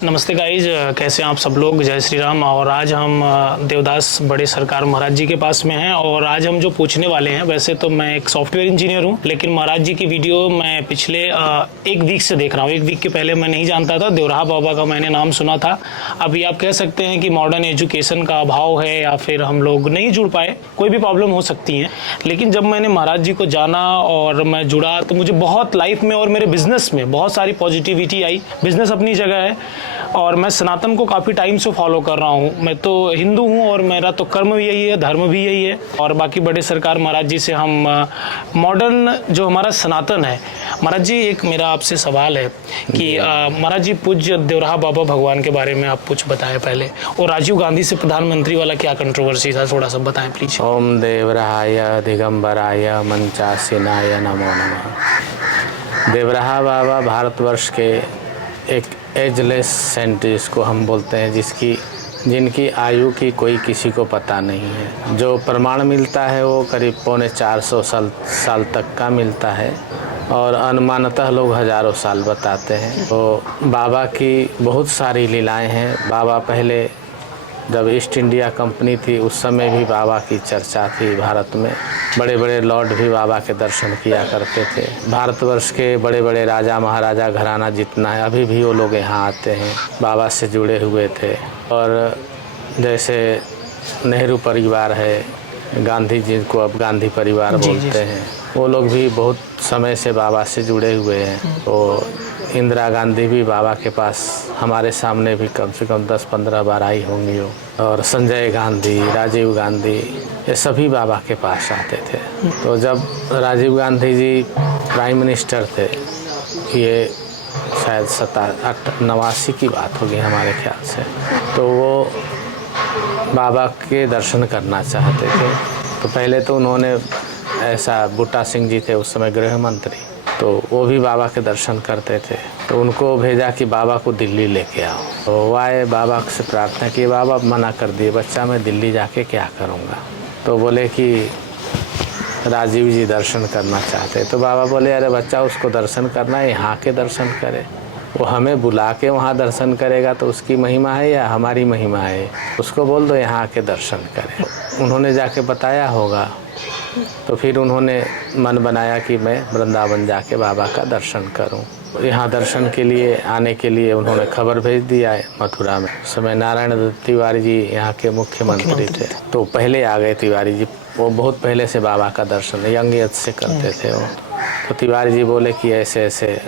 नमस्ते गाइज, कैसे हैं आप सब लोग। जय श्री राम। और आज हम देवदास बड़े सरकार महाराज जी के पास में हैं और आज हम जो पूछने वाले हैं, वैसे तो मैं एक सॉफ्टवेयर इंजीनियर हूं, लेकिन महाराज जी की वीडियो मैं पिछले एक वीक से देख रहा हूं। एक वीक के पहले मैं नहीं जानता था, देवराहा बाबा का मैंने नाम सुना था। अभी आप कह सकते हैं कि मॉडर्न एजुकेशन का अभाव है या फिर हम लोग नहीं जुड़ पाए, कोई भी प्रॉब्लम हो सकती है। लेकिन जब मैंने महाराज जी को जाना और मैं जुड़ा तो मुझे बहुत लाइफ में और मेरे बिजनेस में बहुत सारी पॉजिटिविटी आई। बिजनेस अपनी जगह है और मैं सनातन को काफ़ी टाइम से फॉलो कर रहा हूँ। मैं तो हिंदू हूँ और मेरा तो कर्म भी यही है, धर्म भी यही है। और बाकी बड़े सरकार महाराज जी से हम मॉडर्न जो हमारा सनातन है। महाराज जी, एक मेरा आपसे सवाल है कि महाराज जी, पूज्य देवराहा बाबा भगवान के बारे में आप कुछ बताएं पहले, और राजीव गांधी से प्रधानमंत्री वाला क्या कंट्रोवर्सी था, थोड़ा सा बताएं प्लीज। ओम देवराहाय दिगंबराय मंचासीनाय नमो नमः। देवराहा बाबा भारतवर्ष के एक एजलेस सेंटिस्ट को हम बोलते हैं, जिनकी आयु की कोई किसी को पता नहीं है। जो प्रमाण मिलता है वो करीब 450 साल तक का मिलता है और अनुमानतः लोग हजारों साल बताते हैं। तो बाबा की बहुत सारी लीलाएं हैं। बाबा पहले जब ईस्ट इंडिया कंपनी थी उस समय भी बाबा की चर्चा थी भारत में। बड़े बड़े लॉर्ड भी बाबा के दर्शन किया करते थे। भारतवर्ष के बड़े बड़े राजा महाराजा घराना जितना है अभी भी वो लोग यहाँ आते हैं, बाबा से जुड़े हुए थे। और जैसे नेहरू परिवार है, गांधी जी को अब गांधी परिवार बोलते हैं, वो लोग भी बहुत समय से बाबा से जुड़े हुए हैं। तो इंदिरा गांधी भी बाबा के पास हमारे सामने भी कम से कम 10-15 बार आई होंगी हो। और संजय गांधी, राजीव गांधी, ये सभी बाबा के पास आते थे। तो जब राजीव गांधी जी प्राइम मिनिस्टर थे, ये शायद 89 की बात होगी हमारे ख्याल से, तो वो बाबा के दर्शन करना चाहते थे। तो पहले तो उन्होंने ऐसा, बूटा सिंह जी थे उस समय गृह मंत्री, तो वो भी बाबा के दर्शन करते थे। तो उनको भेजा कि बाबा को दिल्ली लेके आओ। तो वो आए, बाबा से प्रार्थना की। बाबा मना कर दिए, बच्चा मैं दिल्ली जाके क्या करूँगा। तो बोले कि राजीव जी दर्शन करना चाहते। तो बाबा बोले, अरे बच्चा, उसको दर्शन करना है, यहाँ के दर्शन करे। वो हमें बुला के वहाँ दर्शन करेगा तो उसकी महिमा है या हमारी महिमा है। उसको बोल दो यहाँ के दर्शन करे। उन्होंने जाके बताया होगा। तो फिर उन्होंने मन बनाया कि मैं वृंदावन जाके बाबा का दर्शन करूं। यहाँ दर्शन के लिए आने के लिए उन्होंने खबर भेज दिया है मथुरा में। उस समय नारायण दत्त तिवारी जी यहाँ के मुख्यमंत्री थे, तो पहले आ गए तिवारी जी। वो बहुत पहले से बाबा का दर्शन यंग एज से करते थे वो। तो तिवारी जी बोले कि ऐसे ऐसे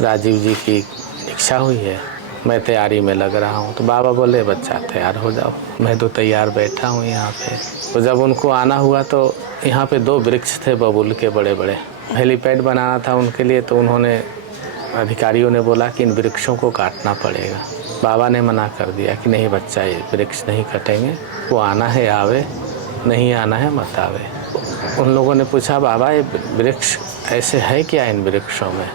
राजीव जी की इच्छा हुई है, मैं तैयारी में लग रहा हूँ। तो बाबा बोले, बच्चा तैयार हो जाओ, मैं तो तैयार बैठा हूँ यहाँ पे। तो जब उनको आना हुआ तो यहाँ पे 2 वृक्ष थे बबूल के बड़े बड़े, हेलीपैड बनाना था उनके लिए। तो उन्होंने, अधिकारियों ने बोला कि इन वृक्षों को काटना पड़ेगा। बाबा ने मना कर दिया कि नहीं बच्चा, ये वृक्ष नहीं कटेंगे, वो आना है आवे, नहीं आना है मत आवे। उन लोगों ने पूछा, बाबा ये वृक्ष ऐसे है क्या इन वृक्षों में?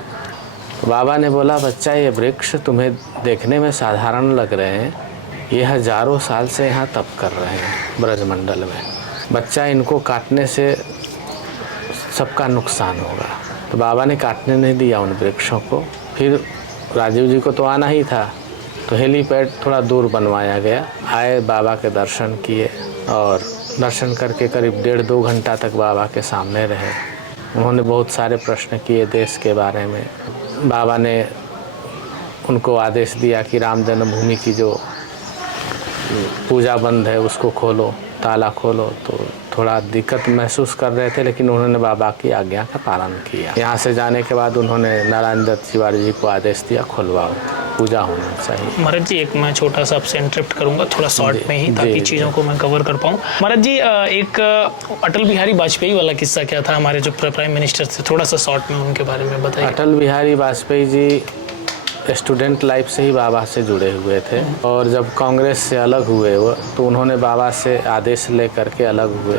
बाबा ने बोला, बच्चा ये वृक्ष तुम्हें देखने में साधारण लग रहे हैं, ये हजारों साल से यहाँ तप कर रहे हैं ब्रजमंडल में। बच्चा, इनको काटने से सबका नुकसान होगा। तो बाबा ने काटने नहीं दिया उन वृक्षों को। फिर राजीव जी को तो आना ही था, तो हेलीपैड थोड़ा दूर बनवाया गया। आए, बाबा के दर्शन किए और दर्शन करके करीब 1.5-2 घंटा तक बाबा के सामने रहे। उन्होंने बहुत सारे प्रश्न किए देश के बारे में। बाबा ने उनको आदेश दिया कि राम जन्मभूमि की जो पूजा बंद है उसको खोलो, ताला खोलो। तो थोड़ा दिक्कत महसूस कर रहे थे, लेकिन उन्होंने बाबा की आज्ञा का पालन किया। यहाँ से जाने के बाद उन्होंने नारायण दत्त तिवारी जी को आदेश दिया, खुलवाओ, पूजा होना चाहिए। महाराज जी, एक मैं छोटा सा आपसे इंटरप्ट करूंगा थोड़ा शॉर्ट में ही, ताकि चीज़ों को मैं कवर कर पाऊँ। महाराज जी, एक अटल बिहारी वाजपेयी वाला किस्सा क्या था, हमारे जो प्राइम मिनिस्टर थे, थोड़ा सा शॉर्ट में उनके बारे में बताइए। अटल बिहारी वाजपेयी जी स्टूडेंट लाइफ से ही बाबा से जुड़े हुए थे और जब कांग्रेस से अलग हुए वो, तो उन्होंने बाबा से आदेश ले करके अलग हुए।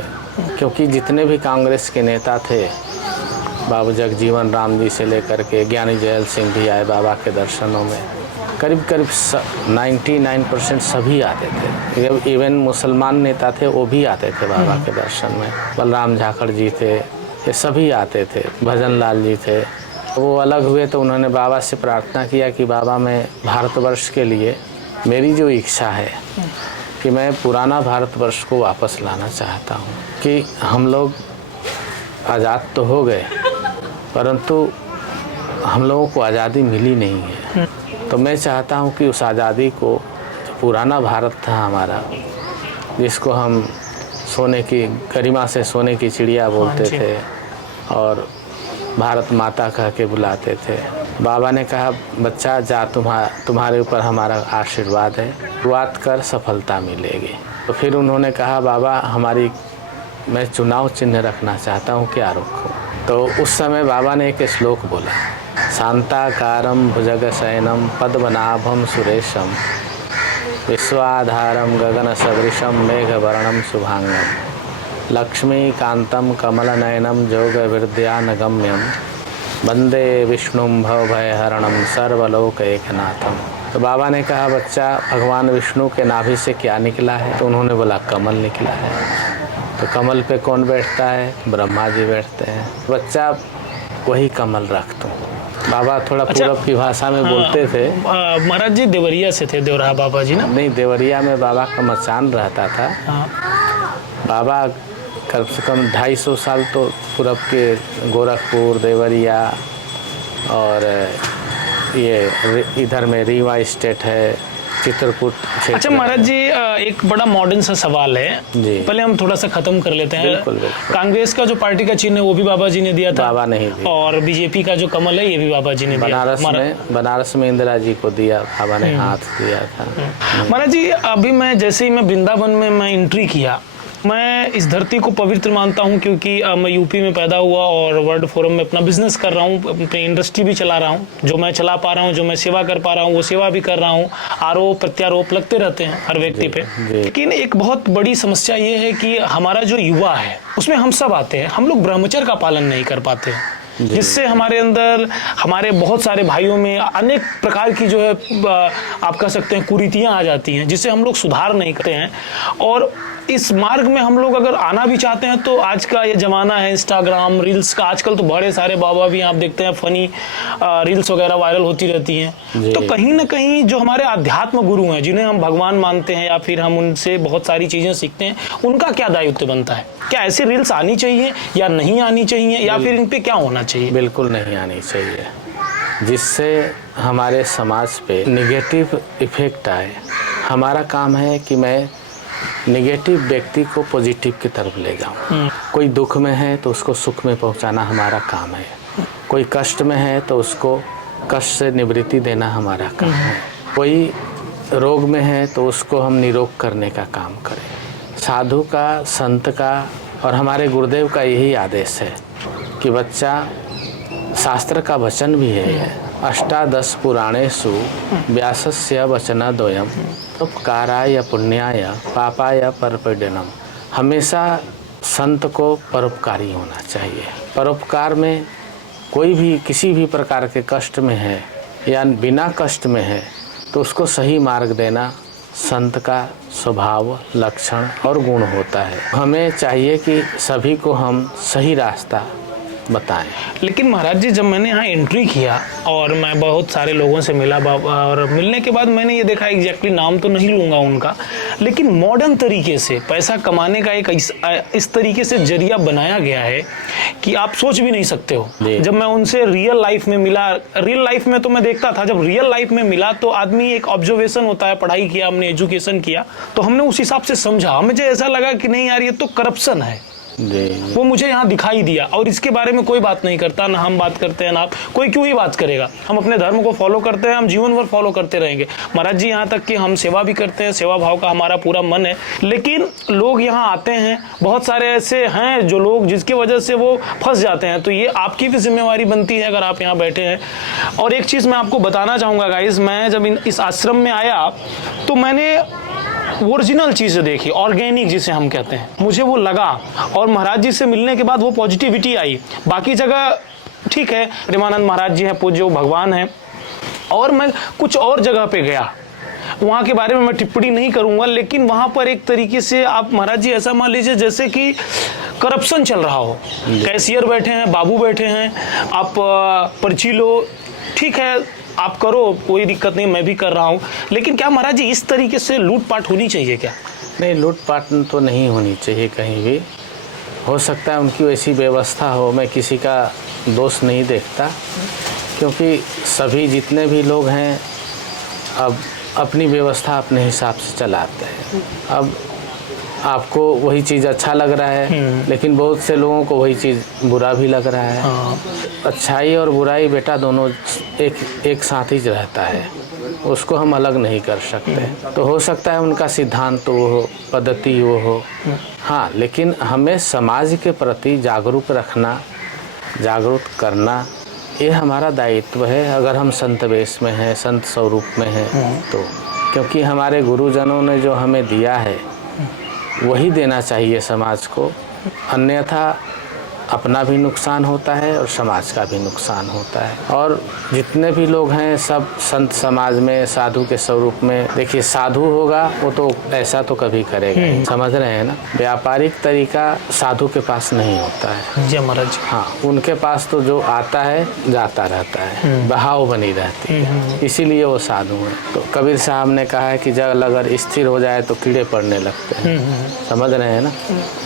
क्योंकि जितने भी कांग्रेस के नेता थे, बाबू जगजीवन राम जी से लेकर के ज्ञानी जैल सिंह भी आए बाबा के दर्शनों में। करीब 99% सभी आते थे। इवन मुसलमान नेता थे वो भी आते थे बाबा के दर्शन में। बलराम झाखड़ जी थे, ये सभी आते थे। भजन लाल जी थे, वो अलग हुए तो उन्होंने बाबा से प्रार्थना किया कि बाबा, मैं भारतवर्ष के लिए मेरी जो इच्छा है कि मैं पुराना भारतवर्ष को वापस लाना चाहता हूँ कि हम लोग आज़ाद तो हो गए परंतु हम लोगों को आज़ादी मिली नहीं है। तो मैं चाहता हूँ कि उस आज़ादी को, जो पुराना भारत था हमारा, जिसको हम सोने की गरिमा से सोने की चिड़िया बोलते थे और भारत माता कह के बुलाते थे, बाबा ने कहा बच्चा जा, तुम्हारे ऊपर हमारा आशीर्वाद है, शुरुआत कर सफलता मिलेगी। तो फिर उन्होंने कहा बाबा मैं चुनाव चिन्ह रखना चाहता हूँ, क्या रखूँ? तो उस समय बाबा ने एक श्लोक बोला, शांताकारं भुजगशयनं पद्मनाभं सुरेशं विश्वाधारं गगनसदृशं मेघवर्णं शुभांगं लक्ष्मीकान्तं कमलनयनं योगविद्यानगम्यं वंदे विष्णुं भवभयहरणं सर्वलोकैकनाथं। तो बाबा ने कहा बच्चा, भगवान विष्णु के नाभि से क्या निकला है? तो उन्होंने बोला कमल निकला है। तो कमल पे कौन बैठता है? ब्रह्मा जी बैठते हैं। बच्चा वही कमल रख दो। बाबा थोड़ा पूरब की भाषा में बोलते थे। महाराज जी देवरिया से थे, देवराहा बाबा जी ना? नहीं, देवरिया में बाबा का मचान रहता था। बाबा कम से कम 250 साल तो पूरब के गोरखपुर, देवरिया और ये इधर में रीवा स्टेट है, चित्रकूट। अच्छा महाराज जी, एक बड़ा मॉडर्न सा सवाल है जी, पहले हम थोड़ा सा खत्म कर लेते हैं। बिल्कुल, बिल्कुल। कांग्रेस का जो पार्टी का चिन्ह है वो भी बाबा जी ने दिया था? बाबा नहीं दिया। और बीजेपी का जो कमल है ये भी बाबा जी ने दिया। बनारस में इंदिरा जी को दिया, बाबा ने हाथ दिया था। महाराज जी, अभी मैं जैसे ही मैं वृंदावन में मैं एंट्री किया, मैं इस धरती को पवित्र मानता हूं क्योंकि मैं यूपी में पैदा हुआ और वर्ल्ड फोरम में अपना बिजनेस कर रहा हूं, अपनी इंडस्ट्री भी चला रहा हूं। जो मैं चला पा रहा हूं, जो मैं सेवा कर पा रहा हूं, वो सेवा भी कर रहा हूं। आरोप प्रत्यारोप लगते रहते हैं हर व्यक्ति पे। लेकिन एक बहुत बड़ी समस्या ये है कि हमारा जो युवा है उसमें हम सब आते हैं, हम लोग ब्रह्मचर्य का पालन नहीं कर पाते हैं, जिससे हमारे अंदर, हमारे बहुत सारे भाइयों में अनेक प्रकार की जो है आप कह सकते हैं कुरीतियां आ जाती हैं, जिससे हम लोग सुधार नहीं करते हैं। और इस मार्ग में हम लोग अगर आना भी चाहते हैं तो आज का ये जमाना है इंस्टाग्राम रील्स का, आजकल तो बड़े सारे बाबा भी आप देखते हैं फनी रील्स वगैरह वायरल होती रहती हैं। तो कहीं ना कहीं जो हमारे अध्यात्म गुरु हैं, जिन्हें हम भगवान मानते हैं या फिर हम उनसे बहुत सारी चीजें सीखते हैं, उनका क्या दायित्व बनता है? क्या ऐसी रील्स आनी चाहिए या नहीं आनी चाहिए, या फिर इन पे क्या होना चाहिए? बिल्कुल नहीं आनी चाहिए, जिससे हमारे समाज पे निगेटिव इफेक्ट आए। हमारा काम है कि मैं नेगेटिव व्यक्ति को पॉजिटिव की तरफ ले जाऊं। कोई दुख में है तो उसको सुख में पहुंचाना हमारा काम है, कोई कष्ट में है तो उसको कष्ट से निवृत्ति देना हमारा काम है, कोई रोग में है तो उसको हम निरोग करने का काम करें। साधु का, संत का और हमारे गुरुदेव का यही आदेश है कि बच्चा, शास्त्र का वचन भी है, अष्टादश पुराणेषु व्यासस्य वचनाद्वयम् उपकाराय पुण्याय पापाय परपीडनम। हमेशा संत को परोपकारी होना चाहिए। परोपकार में कोई भी किसी भी प्रकार के कष्ट में है या बिना कष्ट में है तो उसको सही मार्ग देना संत का स्वभाव, लक्षण और गुण होता है। हमें चाहिए कि सभी को हम सही रास्ता बताएं। लेकिन महाराज जी, जब मैंने यहाँ एंट्री किया और मैं बहुत सारे लोगों से मिला, और मिलने के बाद मैंने ये देखा, एग्जैक्टली नाम तो नहीं लूँगा उनका, लेकिन मॉडर्न तरीके से पैसा कमाने का एक इस तरीके से जरिया बनाया गया है कि आप सोच भी नहीं सकते हो। जब मैं उनसे रियल लाइफ में मिला, रियल लाइफ में तो मैं देखता था, जब रियल लाइफ में मिला तो आदमी, एक ऑब्जर्वेशन होता है, पढ़ाई किया हमने, एजुकेशन किया, तो हमने उस हिसाब से समझा। मुझे ऐसा लगा कि नहीं यार, ये तो करप्शन है। वो मुझे यहाँ दिखाई दिया, और इसके बारे में कोई बात नहीं करता, ना हम बात करते हैं, ना कोई क्यों ही बात करेगा। हम अपने धर्म को फॉलो करते हैं, हम जीवन भर फॉलो करते रहेंगे। महाराज जी, यहाँ तक कि हम सेवा भी करते हैं, सेवा भाव का हमारा पूरा मन है। लेकिन लोग यहाँ आते हैं, बहुत सारे ऐसे हैं जो लोग, जिसकी वजह से वो फंस जाते हैं। तो ये आपकी भी जिम्मेवारी बनती है अगर आप यहाँ बैठे हैं। और एक चीज़ मैं आपको बताना चाहूँगा गाइज, मैं जब इस आश्रम में आया तो मैंने ओरिजिनल चीज़ें देखी, ऑर्गेनिक जिसे हम कहते हैं, मुझे वो लगा। और महाराज जी से मिलने के बाद वो पॉजिटिविटी आई। बाकी जगह ठीक है, प्रेमानंद महाराज जी हैं, पूज्य भगवान हैं, और मैं कुछ और जगह पे गया, वहाँ के बारे में मैं टिप्पणी नहीं करूँगा, लेकिन वहाँ पर एक तरीके से आप महाराज जी ऐसा मान लीजिए जैसे कि करप्शन चल रहा हो, कैशियर बैठे हैं, बाबू बैठे हैं, आप पर्ची लो, ठीक है आप करो, कोई दिक्कत नहीं, मैं भी कर रहा हूँ, लेकिन क्या महाराज जी इस तरीके से लूटपाट होनी चाहिए क्या? नहीं, लूटपाट तो नहीं होनी चाहिए कहीं भी। हो सकता है उनकी वैसी व्यवस्था हो, मैं किसी का दोष नहीं देखता, क्योंकि सभी जितने भी लोग हैं अब अपनी व्यवस्था अपने हिसाब से चलाते हैं। अब आपको वही चीज़ अच्छा लग रहा है, लेकिन बहुत से लोगों को वही चीज़ बुरा भी लग रहा है। अच्छाई और बुराई बेटा दोनों एक साथ ही रहता है, उसको हम अलग नहीं कर सकते। तो हो सकता है उनका सिद्धांत तो वो हो, पद्धति वो हो, हाँ, लेकिन हमें समाज के प्रति जागरूक रखना, जागरूक करना, ये हमारा दायित्व है। अगर हम संत वेश में हैं, संत स्वरूप में हैं तो, क्योंकि हमारे गुरुजनों ने जो हमें दिया है वही देना चाहिए समाज को, अन्यथा अपना भी नुकसान होता है और समाज का भी नुकसान होता है। और जितने भी लोग हैं सब संत समाज में साधु के स्वरूप में, देखिए साधु होगा वो तो ऐसा तो कभी करेगा, समझ रहे हैं ना। व्यापारिक तरीका साधु के पास नहीं होता है जी महाराज। हाँ, उनके पास तो जो आता है जाता रहता है, बहाव बनी रहती है, इसीलिए वो साधु हैं। तो कबीर साहब ने कहा है कि जल अगर स्थिर हो जाए तो कीड़े पड़ने लगते हैं, समझ रहे हैं ना।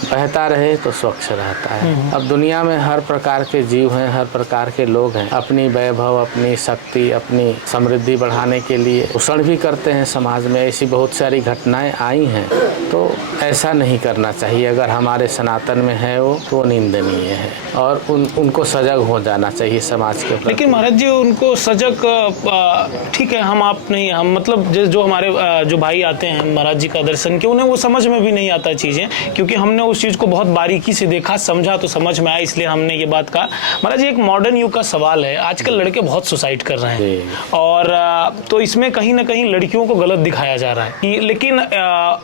बहता रहे तो स्वच्छ रहता है। अब दुनिया में हर प्रकार के जीव हैं, हर प्रकार के लोग हैं, अपनी वैभव, अपनी शक्ति, अपनी समृद्धि बढ़ाने के लिए शोषण भी करते हैं। समाज में ऐसी बहुत सारी घटनाएं आई हैं, तो ऐसा नहीं करना चाहिए। अगर हमारे सनातन में है वो तो निंदनीय है और उनको सजग हो जाना चाहिए समाज के प्रति। लेकिन महाराज जी उनको सजग, ठीक है, हम आप नहीं, हम मतलब जो हमारे जो भाई आते हैं महाराज जी का दर्शन के, उन्हें वो समझ में भी नहीं आता चीज़ें, क्योंकि हमने उस चीज़ को बहुत बारीकी से देखा, समझा, तो समझ में आया, इसलिए हमने ये बात कहा। महाराज जी एक मॉडर्न युग का सवाल है, आजकल लड़के बहुत सुसाइड कर रहे हैं और तो इसमें कहीं ना कहीं लड़कियों को गलत दिखाया जा रहा है, लेकिन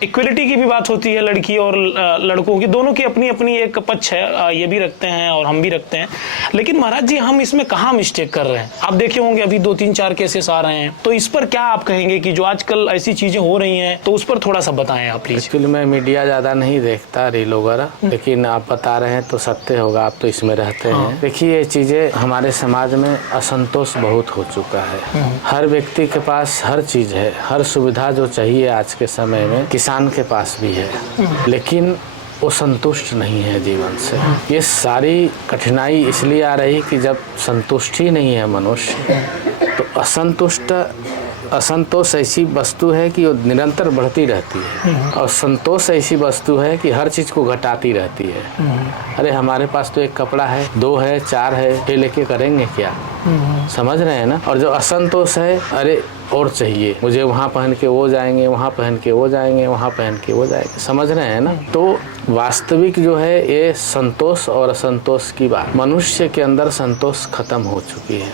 इक्वलिटी की भी बात होती है, लड़की और लड़कों की दोनों की अपनी अपनी एक पक्ष है, ये भी रखते हैं और हम भी रखते हैं। लेकिन महाराज जी हम इसमें कहाँ मिस्टेक कर रहे हैं? आप देखे होंगे अभी 2-3-4 केसेस आ रहे हैं, तो इस पर क्या आप कहेंगे कि जो आजकल ऐसी चीजें हो रही हैं, तो उस पर थोड़ा सा बताएं आप प्लीज। एक्चुअली मैं मीडिया ज़्यादा नहीं देखता, रील वगैरह, लेकिन आप बता रहे हैं तो सत्य होगा, आप तो इसमें रहते हैं। देखिए ये चीज़ें हमारे समाज में असंतोष बहुत हो चुका है। हर व्यक्ति के पास हर चीज़ है, हर सुविधा जो चाहिए आज के समय में किसान के पास भी है, लेकिन वो संतुष्ट नहीं है जीवन से। ये सारी कठिनाई इसलिए आ रही कि जब संतुष्टि नहीं है मनुष्य, तो असंतोष ऐसी वस्तु है कि वो निरंतर बढ़ती रहती है, और संतोष ऐसी वस्तु है कि हर चीज़ को घटाती रहती है। अरे हमारे पास तो एक कपड़ा है, 2 है, 4 है, ये लेके करेंगे क्या? समझ रहे हैं ना। और जो असंतोष है, अरे और चाहिए मुझे, वहाँ पहन के वो जाएंगे, वहाँ पहन के वो जाएंगे, वहाँ पहन के वो जाएंगे, समझ रहे हैं ना। तो वास्तविक जो है ये संतोष और असंतोष की बात, मनुष्य के अंदर संतोष खत्म हो चुकी है।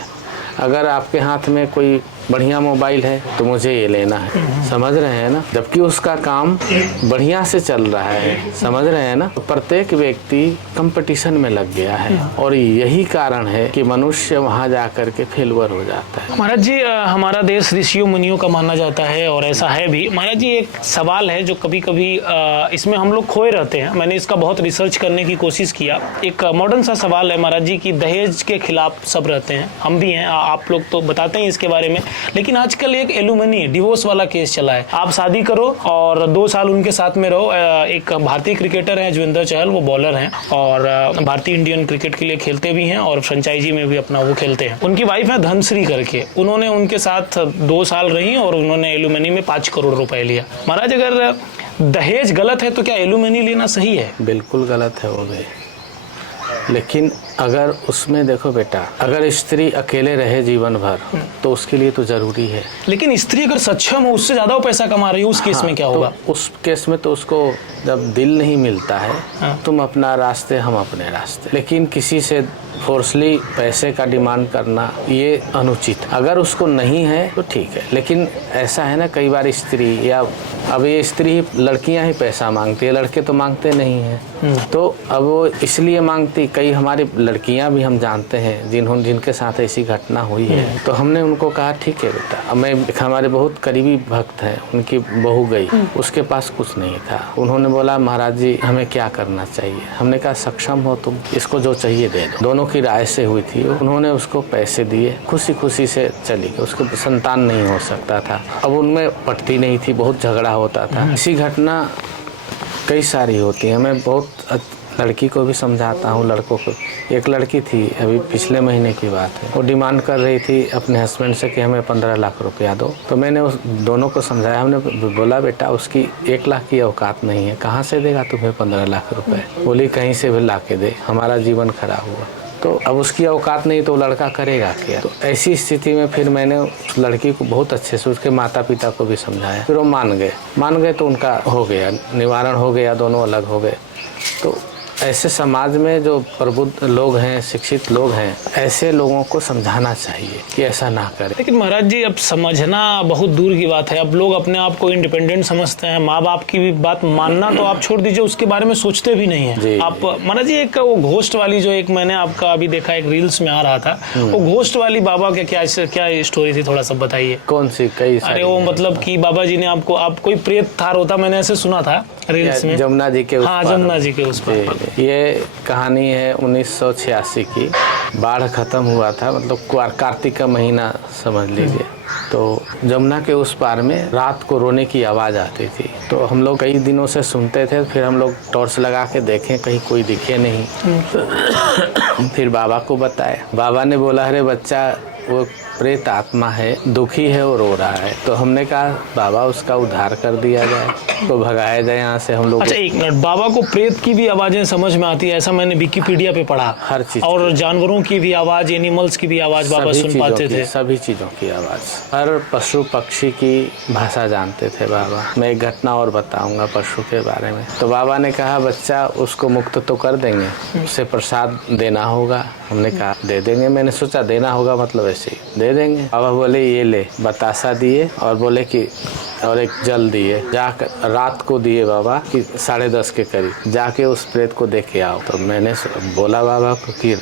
अगर आपके हाथ में कोई बढ़िया मोबाइल है तो मुझे ये लेना है, समझ रहे हैं ना, जबकि उसका काम बढ़िया से चल रहा है, समझ रहे हैं ना। तो प्रत्येक व्यक्ति कंपटीशन में लग गया है, और यही कारण है कि मनुष्य वहां जाकर के फेलवर हो जाता है। महाराज जी हमारा देश ऋषियों मुनियों का माना जाता है और ऐसा है भी। महाराज जी एक सवाल है जो कभी कभी इसमें हम लोग खोए रहते हैं, मैंने इसका बहुत रिसर्च करने की कोशिश किया। एक मॉडर्न सा सवाल है महाराज जी की दहेज के खिलाफ सब रहते हैं, हम भी हैं, आप लोग तो बताते हैं इसके बारे में, लेकिन आजकल एक एलुमनी डिवोर्स वाला केस चला है। आप शादी करो और 2 साल उनके साथ में रहो। एक भारतीय क्रिकेटर हैं जोगिंदर चहल, वो बॉलर हैं और भारतीय इंडियन क्रिकेट के लिए खेलते भी हैं और फ्रेंचाइजी में भी अपना वो खेलते हैं। उनकी वाइफ है धनश्री करके, उन्होंने उनके साथ 2 साल रही और उन्होंने एलुमनी में 5 करोड़ रुपए लिया। महाराज अगर दहेज गलत है तो क्या एलुमनी लेना सही है? बिल्कुल गलत है वो भी, लेकिन अगर उसमें देखो बेटा, अगर स्त्री अकेले रहे जीवन भर तो उसके लिए तो जरूरी है। लेकिन स्त्री अगर सक्षम हो, उससे ज्यादा पैसा कमा रही हो, उस केस में क्या होगा? तो उस केस में तो उसको जब दिल नहीं मिलता है, तुम अपना रास्ते हम अपने रास्ते, लेकिन किसी से फोर्सली पैसे का डिमांड करना ये अनुचित। अगर उसको नहीं है तो ठीक है, लेकिन ऐसा है ना कई बार स्त्री, या अब ये स्त्री लड़कियां ही पैसा मांगती है, लड़के तो मांगते नहीं हैं, तो अब वो इसलिए मांगती, कई हमारे लड़कियां भी हम जानते हैं जिनके साथ ऐसी घटना हुई है। तो हमने उनको कहा ठीक है बेटा, हमारे बहुत करीबी भक्त हैं, उनकी बहू गई, उसके पास कुछ नहीं था। उन्होंने बोला महाराज जी हमें क्या करना चाहिए। हमने कहा सक्षम हो तुम, इसको जो चाहिए दे दो। दोनों की राय से हुई थी। उन्होंने उसको पैसे दिए, खुशी खुशी से चली गई। उसको संतान नहीं हो सकता था, अब उनमें पटती नहीं थी, बहुत झगड़ा होता था। ऐसी घटना कई सारी होती है। मैं बहुत लड़की को भी समझाता हूँ, लड़कों को। एक लड़की थी, अभी पिछले महीने की बात है, वो डिमांड कर रही थी अपने हस्बैंड से कि हमें 15 लाख रुपया दो। तो मैंने उस दोनों को समझाया। हमने बोला बेटा उसकी 1 लाख की औकात नहीं है, कहाँ से देगा तुम्हें 15 लाख रुपए। बोली कहीं से भी ला के दे, हमारा जीवन खराब हुआ। तो अब उसकी औकात नहीं तो लड़का करेगा क्या। तो ऐसी स्थिति में फिर मैंने उस लड़की को बहुत अच्छे से, उसके माता पिता को भी समझाया। फिर वो मान गए तो उनका हो गया, निवारण हो गया, दोनों अलग हो गए। तो ऐसे समाज में जो प्रबुद्ध लोग हैं, शिक्षित लोग हैं, ऐसे लोगों को समझाना चाहिए कि ऐसा ना करें। लेकिन महाराज जी अब समझना बहुत दूर की बात है। अब लोग अपने आप को इंडिपेंडेंट समझते हैं। माँ बाप की भी बात मानना तो आप छोड़ दीजिए, उसके बारे में सोचते भी नहीं है। आप महाराज जी एक वो घोस्ट वाली जो एक मैंने आपका अभी देखा, एक रील्स में आ रहा था, वो घोस्ट वाली बाबा के क्या स्टोरी थी, थोड़ा सा बताइए। कौन सी? कई सारी। अरे वो मतलब कि बाबा जी ने आपको, आप कोई प्रेत थार होता, मैंने ऐसे सुना था रील्स में। जमुना जी के उस हाँ, जमुना जी के उस पर। ये कहानी है 1986 की। बाढ़ खत्म हुआ था, मतलब कार्तिक का महीना समझ लीजिए। तो जमुना के उस पार में रात को रोने की आवाज़ आती थी। तो हम लोग कई दिनों से सुनते थे। फिर हम लोग टॉर्च लगा के देखें, कहीं कोई दिखे नहीं। फिर बाबा को बताया। बाबा ने बोला अरे बच्चा वो प्रेत आत्मा है, दुखी है और रो रहा है। तो हमने कहा बाबा उसका उद्धार कर दिया जाए, तो भगाया जाए यहाँ से हम लोग। अच्छा एक मिनट, बाबा को प्रेत की भी आवाजें समझ में आती है, ऐसा मैंने विकिपीडिया पे पढ़ा। हर चीज, और जानवरों की भी आवाज, एनिमल्स की भी आवाज बाबा सुन पाते थे। सभी चीजों की आवाज, हर पशु पक्षी की भाषा जानते थे बाबा। मैं एक घटना और बताऊंगा पशु के बारे में। तो बाबा ने कहा बच्चा उसको मुक्त तो कर देंगे, उसे प्रसाद देना होगा। हमने कहा दे देंगे। मैंने सोचा देना होगा मतलब ऐसे ही दे देंगे। बाबा बोले ये ले, बतासा दिए और बोले कि और एक जल दिए। जाकर रात को दिए बाबा कि 10:30 के करीब, जाके उस प्रेत को देख के आओ। तो मैंने बोला बाबा को कि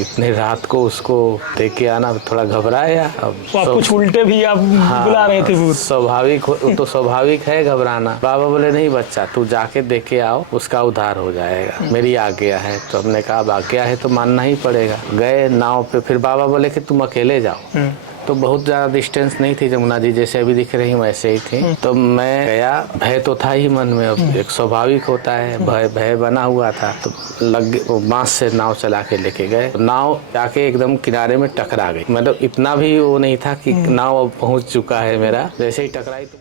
इतनी रात को उसको देख के आना, थोड़ा घबराया। अब कुछ उल्टे भी आप बुला रहे थे भूत। स्वाभाविक है घबराना। बाबा बोले नहीं बच्चा तू जाके देख के आओ, उसका उद्धार हो जाएगा, मेरी आज्ञा है। तो हमने कहा आज्ञा है तो मानना ही पड़ेगा। गए नाव पे। फिर बाबा बोले कि तुम अकेले जाओ। तो बहुत ज़्यादा डिस्टेंस नहीं थी, जमुना जी जैसे अभी दिख रही वैसे ही थी। तो मैं गया, भय तो था ही मन में, एक स्वाभाविक होता है, भय बना हुआ था। तो बांस से नाव चला के लेके गए। नाव जाके एकदम किनारे में टकरा गई। मतलब इतना भी वो नहीं था कि नाव अब पहुंच चुका है मेरा। जैसे ही टकराई तो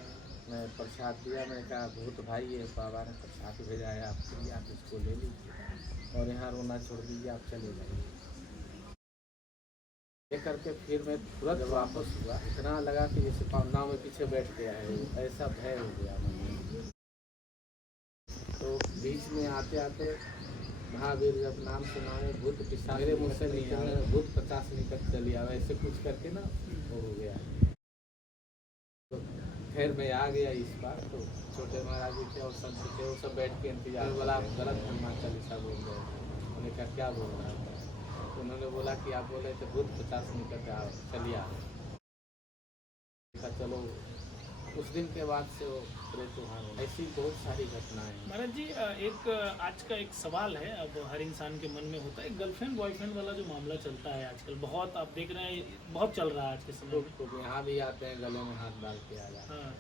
मैं प्रसाद दिया। मैंने कहा भूत भाई ये बाबा ने प्रसाद भेजा है आपके लिए, आप इसको ले लीजिए और यहाँ रोना छोड़ दीजिए, आप चले जाइए। ये करके फिर मैं तुरंत वापस हुआ। इतना लगा कि जैसे नाव में पीछे बैठ गया है, ऐसा भय हो गया मन। तो बीच में आते आते महावीर जब नाम सुना है, भूत पिशाच मुझसे नहीं आ रहे, भूत 50 निकट चली आ, ऐसे कुछ करके ना वो हो गया। तो फिर मैं आ गया इस बार। तो छोटे महाराज जी थे और संत थे, वो सब बैठ के इंतजार। बोला आप गलत हनुमान चालीसा बोल रहे हैं। उन्होंने कहा क्या बोल रहा है। उन्होंने बोला कि आप बोले थे भूत 50 निकट आओ, चलिए आओ। चलो उस दिन के बाद से वो प्रेत वहाँ। ऐसी बहुत सारी घटनाएं। महाराज जी एक आज का एक सवाल है, अब हर इंसान के मन में होता है, गर्लफ्रेंड बॉयफ्रेंड वाला जो मामला चलता है आजकल, बहुत आप देख रहे हैं, बहुत चल रहा है आज के समय में। तो यहाँ भी आते हैं, गले में हाथ डाल के आ जाते हैं। हाँ,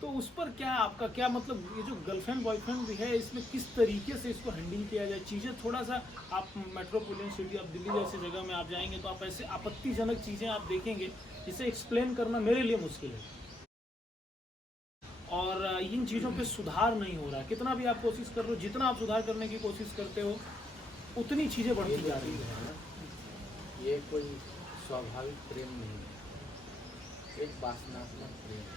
तो उस पर क्या आपका क्या मतलब, ये जो गर्लफ्रेंड बॉयफ्रेंड भी है, इसमें किस तरीके से इसको हैंडल किया जाए? चीज़ें थोड़ा सा, आप मेट्रोपोलियन सिटी, आप दिल्ली जैसी जगह में आप जाएंगे तो आप ऐसे आपत्तिजनक चीज़ें आप देखेंगे जिसे एक्सप्लेन करना मेरे लिए मुश्किल है। और इन चीज़ों पे सुधार नहीं हो रहा है। कितना भी आप कोशिश कर रहे हो, जितना आप सुधार करने की कोशिश करते हो, उतनी चीज़ें बढ़ती जा रही है। ये कोई स्वाभाविक प्रेम नहीं है, एक वासनात्मक प्रेम है।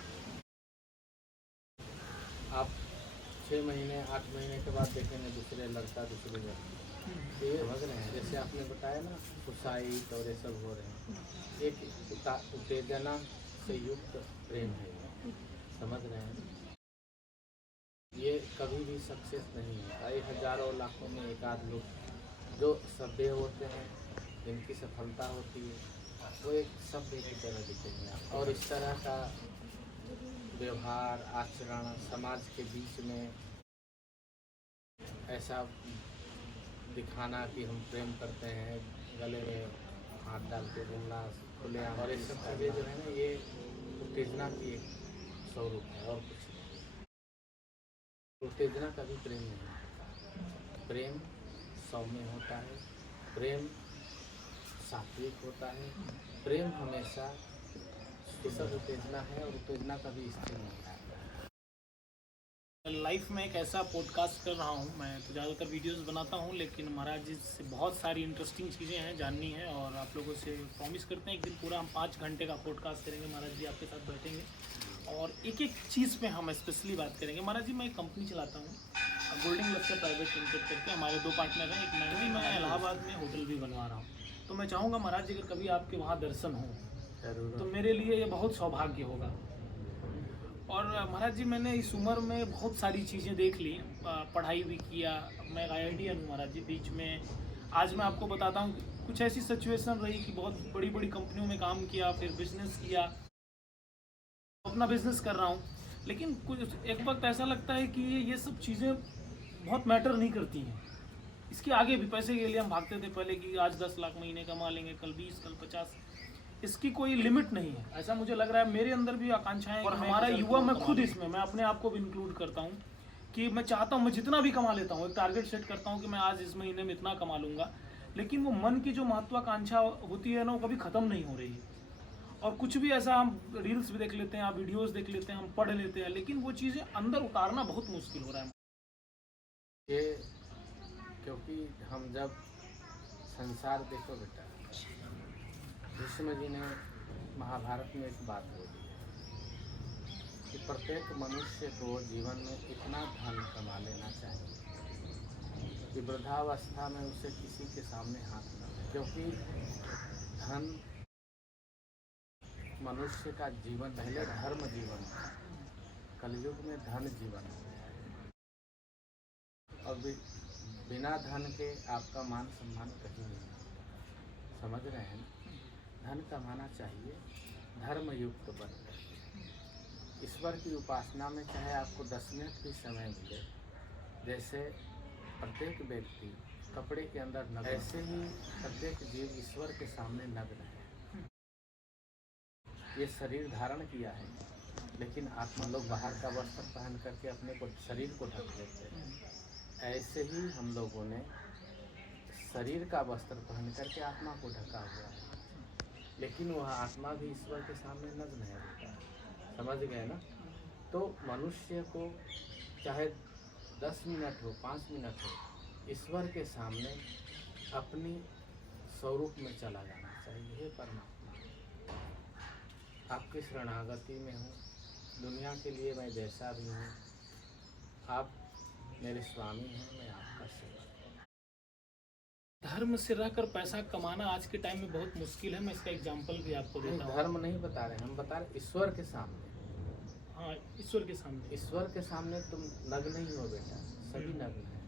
आप 6 महीने 8 महीने के बाद देखेंगे दूसरे लड़का दूसरे लड़की। ये समझ रहे हैं, जैसे आपने बताया ना सुसाइड और ये सब हो रहे हैं, एक उत्तेजना से युक्त प्रेम है। समझ रहे हैं, ये कभी भी सक्सेस नहीं होता। ये हजारों लाखों में एक आध लोग जो सभ्य होते हैं, जिनकी सफलता होती है वो एक सभ्य की तरह दिखेंगे आप। और इस तरह का व्यवहार आचरण समाज के बीच में ऐसा दिखाना कि हम प्रेम करते हैं, गले में हाथ डाल के घूमना खुले, और ये सब चीज़ें जो है ना ये उत्तेजना की एक स्वरूप है और कुछ नहीं। उत्तेजना कभी प्रेम नहीं होता। प्रेम सौम्य होता है, प्रेम सात्विक होता है, प्रेम हमेशा सब उत्तेजना है और उत्तेजना कभी स्थिर नहीं है। लाइफ में एक ऐसा पॉडकास्ट कर रहा हूँ। मैं तो ज़्यादातर वीडियोस बनाता हूँ, लेकिन महाराज जी से बहुत सारी इंटरेस्टिंग चीज़ें हैं जाननी है, और आप लोगों से प्रॉमिस करते हैं एक दिन पूरा हम 5 घंटे का पॉडकास्ट करेंगे। महाराज जी आपके साथ बैठेंगे और एक एक चीज़ पे हम स्पेशली बात करेंगे। महाराज जी मैं एक कंपनी चलाता हूँ, गोल्डन लक्ष्य प्राइवेट लिमिटेड करके। हमारे 2 पार्टनर हैं, एक मैं इलाहाबाद में होटल भी बनवा रहा हूँ। तो मैं चाहूँगा महाराज जी अगर कभी आपके वहाँ दर्शन हो तो मेरे लिए ये बहुत सौभाग्य होगा। और महाराज जी मैंने इस उम्र में बहुत सारी चीज़ें देख ली, पढ़ाई भी किया, मैं IITian हूँ महाराज जी। बीच में आज मैं आपको बताता हूँ कुछ ऐसी सिचुएशन रही कि बहुत बड़ी बड़ी कंपनियों में काम किया, फिर बिजनेस किया, अपना बिजनेस कर रहा हूँ। लेकिन कुछ एक वक्त ऐसा लगता है कि ये सब चीज़ें बहुत मैटर नहीं करती हैं। इसके आगे भी पैसे के लिए हम भागते थे पहले कि आज 10 लाख महीने कमा लेंगे, कल 20, कल 50। इसकी कोई लिमिट नहीं है, ऐसा मुझे लग रहा है। मेरे अंदर भी आकांक्षाएं, और हमारा युवा, मैं खुद इसमें, मैं अपने आप को भी इंक्लूड करता हूँ कि मैं चाहता हूँ मैं जितना भी कमा लेता हूँ, एक टारगेट सेट करता हूँ कि मैं आज इस महीने में इतना कमा लूँगा। लेकिन वो मन की जो महत्वाकांक्षा होती है ना, वो कभी ख़त्म नहीं हो रही है। और कुछ भी ऐसा हम रील्स भी देख लेते हैं, आप वीडियोज़ देख लेते हैं, हम पढ़ लेते हैं, लेकिन वो चीज़ें अंदर उतारना बहुत मुश्किल हो रहा है। ये क्योंकि हम जब संसार देखो बेटा, भीष्म जी ने महाभारत में एक बात बोली है कि प्रत्येक मनुष्य को जीवन में इतना धन कमा लेना चाहिए कि वृद्धावस्था में उसे किसी के सामने हाथ न दे, क्योंकि धन मनुष्य का जीवन, पहले धर्म जीवन था, कलयुग में धन जीवन हो गया है। और बिना धन के आपका मान सम्मान कहीं नहीं, समझ रहे हैं? धन कमाना चाहिए धर्म युक्त बनकर। ईश्वर की उपासना में चाहे आपको 10 मिनट भी समय मिले, जैसे प्रत्येक व्यक्ति कपड़े के अंदर नग्न, ऐसे ही प्रत्येक जीव ईश्वर के सामने नग्न है। ये शरीर धारण किया है, लेकिन आत्मा लोग बाहर का वस्त्र पहन करके अपने को शरीर को ढक देते हैं। ऐसे ही हम लोगों ने शरीर का वस्त्र पहन करके आत्मा को ढका हुआ है, लेकिन वह आत्मा भी ईश्वर के सामने नग्न है बेटा, समझ गए ना? तो मनुष्य को चाहे 10 मिनट हो, 5 मिनट हो, ईश्वर के सामने अपनी स्वरूप में चला जाना चाहिए। हे परमात्मा, आपकी शरणागति में हूँ, दुनिया के लिए मैं जैसा भी हूँ, आप मेरे स्वामी हैं, मैं आपका सेवक। धर्म से रहकर पैसा कमाना आज के टाइम में बहुत मुश्किल है। मैं इसका एग्जांपल भी आपको देता हूँ। धर्म नहीं बता रहे, हम बता रहे ईश्वर के सामने। हाँ, ईश्वर के सामने। ईश्वर के सामने तुम नग्न ही हो बेटा, सभी नग्न है।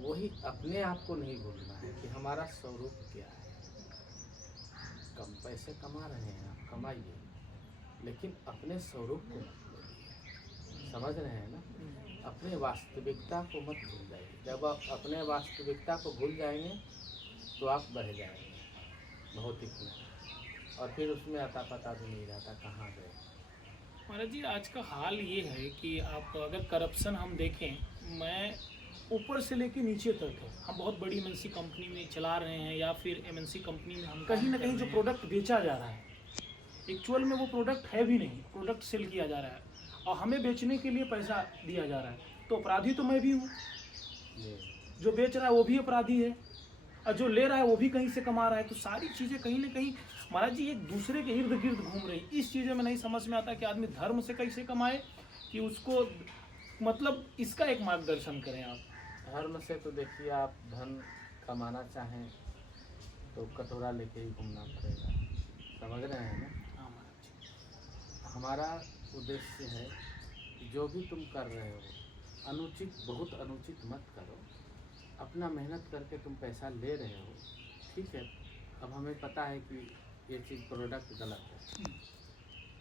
वही अपने आप को नहीं भूलना है कि हमारा स्वरूप क्या है। कम पैसे कमा रहे हैं आप, कमाइए, लेकिन अपने स्वरूप को मत भूलिए, समझ रहे हैं ना? अपने वास्तविकता को मत भूल जाइए। जब आप अपने वास्तविकता को भूल जाएंगे तो आप बह जाएंगे भौतिक में, और फिर उसमें अता पता भी नहीं रहता कहाँ गए। महाराज जी आज का हाल ये है कि आप अगर करप्शन हम देखें, मैं ऊपर से लेके नीचे तक है, हम बहुत बड़ी MNC कंपनी में चला रहे हैं, या फिर MNC कंपनी में हम कहीं ना कहीं जो प्रोडक्ट बेचा जा रहा है, एक्चुअल में वो प्रोडक्ट है भी नहीं, प्रोडक्ट सेल किया जा रहा है और हमें बेचने के लिए पैसा दिया जा रहा है। तो अपराधी तो मैं भी हूँ, जो बेच रहा है वो भी अपराधी है, और जो ले रहा है वो भी कहीं से कमा रहा है। तो सारी चीज़ें कहीं ना कहीं महाराज जी एक दूसरे के इर्द गिर्द घूम रही। इस चीज़ें में नहीं समझ में आता कि आदमी धर्म से कैसे कमाए, कि उसको मतलब इसका एक मार्गदर्शन करें आप। धर्म से तो देखिए, आप धन कमाना चाहें तो कटोरा लेके ही घूमना पड़ेगा, समझ रहे हैं ना? हाँ महाराज जी। हमारा उद्देश्य है कि जो भी तुम कर रहे हो अनुचित, बहुत अनुचित मत करो। अपना मेहनत करके तुम पैसा ले रहे हो, ठीक है, अब हमें पता है कि ये चीज़ प्रोडक्ट गलत है,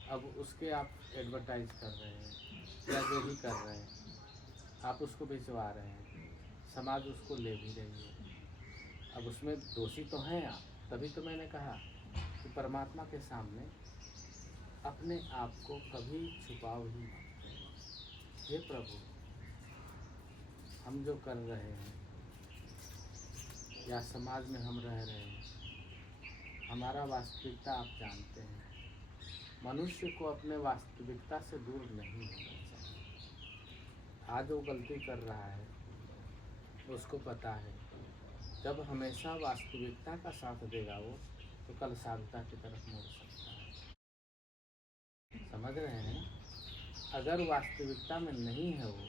अब उसके आप एडवर्टाइज कर रहे हैं या जो भी कर रहे हैं, आप उसको भिजवा रहे हैं, समाज उसको ले भी रही है। अब उसमें दोषी तो हैं आप, तभी तो मैंने कहा कि परमात्मा के सामने अपने आप को कभी छुपाओ ही मत। हे प्रभु, हम जो कर रहे हैं या समाज में हम रह रहे हैं, हमारा वास्तविकता आप जानते हैं। मनुष्य को अपने वास्तविकता से दूर नहीं होना चाहिए। आज वो गलती कर रहा है, उसको पता है, जब हमेशा वास्तविकता का साथ देगा वो, तो कल साधुता की तरफ मुड़ सकता है। समझ रहे हैं ना? अगर वास्तविकता में नहीं है वो,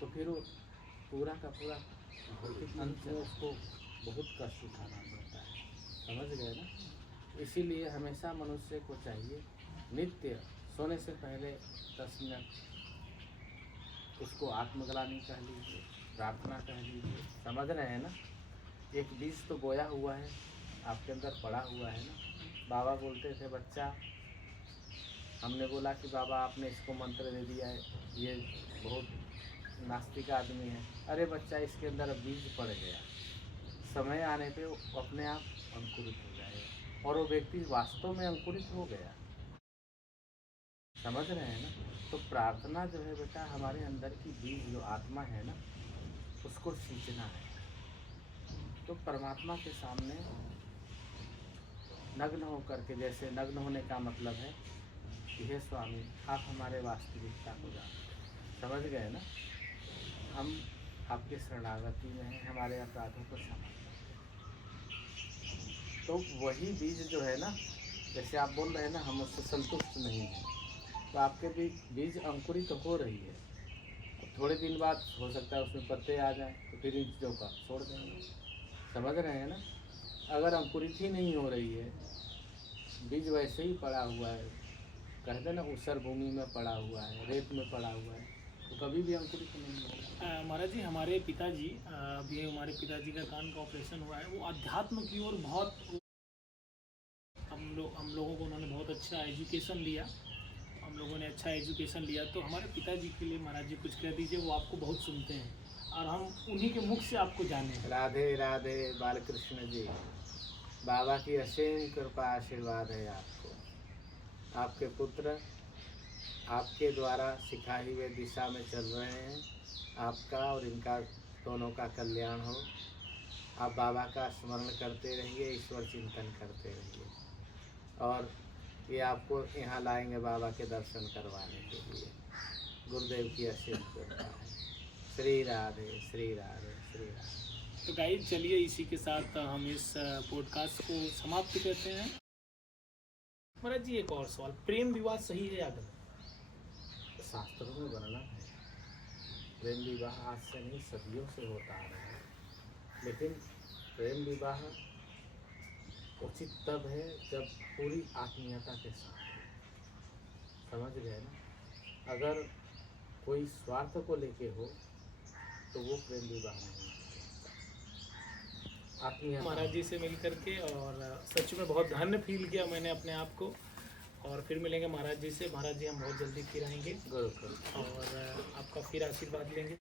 तो फिर वो पूरा का पूरा अंत में उसको बहुत कष्ट उठाना पड़ता है। समझ गए ना? इसीलिए हमेशा मनुष्य को चाहिए नित्य सोने से पहले 10 मिनट उसको आत्मग्लानि कह लीजिए, प्रार्थना कह लीजिए। समझ रहे हैं ना? एक बीज तो बोया हुआ है, आपके अंदर पड़ा हुआ है ना। बाबा बोलते थे, बच्चा, हमने बोला कि बाबा आपने इसको मंत्र दे दिया है, ये बहुत नास्तिक आदमी है। अरे बच्चा, इसके अंदर बीज पड़ गया, समय आने पे वो अपने आप अंकुरित हो जाएगा, और वो व्यक्ति वास्तव में अंकुरित हो गया। समझ रहे हैं ना? तो प्रार्थना जो है बेटा, हमारे अंदर की बीज जो आत्मा है ना, उसको सींचना है। तो परमात्मा के सामने नग्न होकर के, जैसे नग्न होने का मतलब है कि हे स्वामी, आप हमारे वास्तविकता को जानते। समझ गए ना? हम आपके शरणागति में हैं, हमारे अपराधों को क्षमा करें। तो वही बीज जो है ना, जैसे आप बोल रहे हैं ना, हम उससे संतुष्ट नहीं हैं, तो आपके भी बीज अंकुरित हो रही है। थोड़े दिन बाद हो सकता है उसमें पत्ते आ जाएं, तो फिर इन चीज़ों का छोड़ देंगे। समझ रहे हैं ना? अगर अंकुरित ही नहीं हो रही है, बीज वैसे ही पड़ा हुआ है, कहते ना ऊसर भूमि में पड़ा हुआ है, रेत में पड़ा हुआ है, तो कभी भी अंकुरित नहीं होगा। महाराज जी, हमारे पिताजी, अभी हमारे पिताजी का कान का ऑपरेशन हुआ है, वो अध्यात्म की ओर बहुत, हम लोगों को उन्होंने बहुत अच्छा एजुकेशन दिया, हम लोगों ने अच्छा एजुकेशन लिया। तो हमारे पिताजी के लिए महाराज जी कुछ कह दीजिए, वो आपको बहुत सुनते हैं और हम उन्हीं के मुख से आपको जाने। राधे राधे बालकृष्ण जी, बाबा की असीम कृपा आशीर्वाद है आपको। आपके पुत्र आपके द्वारा सिखाई हुए दिशा में चल रहे हैं। आपका और इनका दोनों का कल्याण हो। आप बाबा का स्मरण करते रहिए, ईश्वर चिंतन करते रहिए, और ये आपको यहाँ लाएंगे बाबा के दर्शन करवाने के लिए। गुरुदेव की असीम कृपा है। श्री राधे श्री राधे श्री राधे। तो गाइस, चलिए इसी के साथ हम इस पॉडकास्ट को समाप्त करते हैं। महाराज जी, एक और सवाल, प्रेम विवाह सही है या गलत? शास्त्रों में वर्णन है, प्रेम विवाह आज से नहीं सदियों से होता आ रहा है, लेकिन प्रेम विवाह उचित तब है जब पूरी आत्मीयता के साथ हो। समझ गए ना? अगर कोई स्वार्थ को लेके हो तो वो प्रेम विवाह नहीं है। आत्मीयता। महाराज जी से मिल करके और सच में बहुत धन्य फील किया मैंने अपने आप को। और फिर मिलेंगे महाराज जी से। महाराज जी, हम बहुत जल्दी फिर आएंगे गुरुकुल और आपका फिर आशीर्वाद लेंगे।